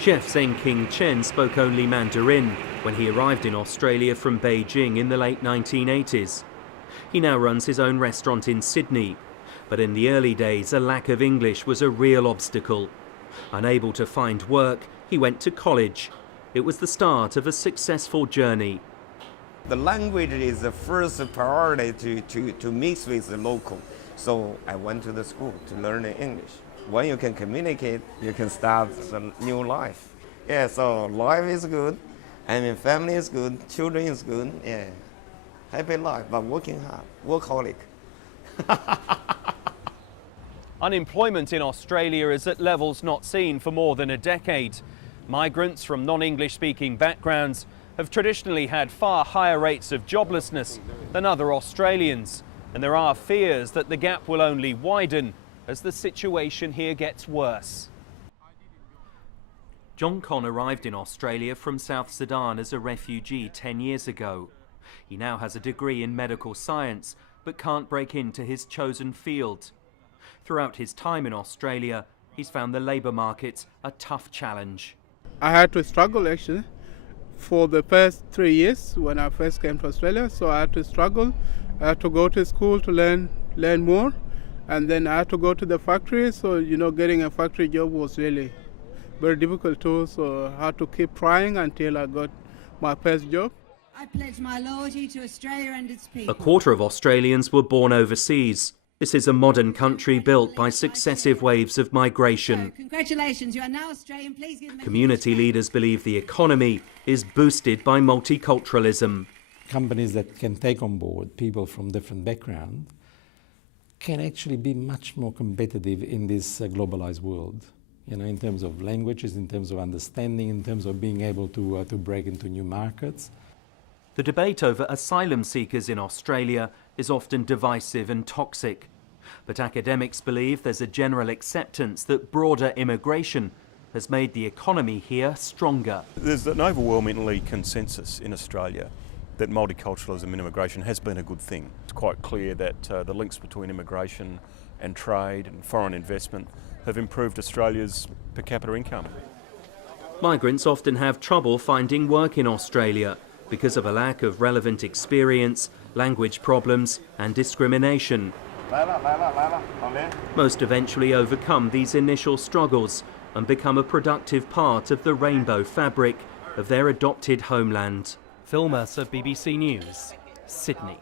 Chef Zeng King Chen spoke only Mandarin when he arrived in Australia from Beijing in the late 1980s. He now runs his own restaurant in Sydney, but in the early days a lack of English was a real obstacle. Unable to find work, he went to college. It was the start of a successful journey. The language is the first priority to mix with the local. So I went to the school to learn English. When you can communicate, you can start a new life. Yeah, so life is good. I mean, family is good, children is good. Yeah, happy life, but working hard, workaholic. Unemployment in Australia is at levels not seen for more than a decade. Migrants from non-English speaking backgrounds have traditionally had far higher rates of joblessness than other Australians, and there are fears that the gap will only widen as the situation here gets worse. John Con arrived in Australia from South Sudan as a refugee 10 years ago. He now has a degree in medical science, but can't break into his chosen field. Throughout his time in Australia, he's found the labour market a tough challenge. I had to struggle actually for the first 3 years when I first came to Australia. So I had to struggle. I had to go to school to learn more. And then I had to go to the factory, so getting a factory job was really very difficult too. So I had to keep trying until I got my first job. I pledge my loyalty to Australia and its people. A quarter of Australians were born overseas. This is a modern country built by successive waves of migration. Congratulations, you are now Australian. Please give them. Community leaders believe the economy is boosted by multiculturalism. Companies that can take on board people from different backgrounds can actually be much more competitive in this globalized world, in terms of languages, in terms of understanding, in terms of being able to break into new markets. The debate over asylum seekers in Australia is often divisive and toxic. But academics believe there's a general acceptance that broader immigration has made the economy here stronger. There's an overwhelmingly consensus in Australia that multiculturalism and immigration has been a good thing. It's quite clear that the links between immigration and trade and foreign investment have improved Australia's per capita income. Migrants often have trouble finding work in Australia because of a lack of relevant experience, language problems and discrimination. Most eventually overcome these initial struggles and become a productive part of the rainbow fabric of their adopted homeland. Phil Mercer, BBC News, Sydney.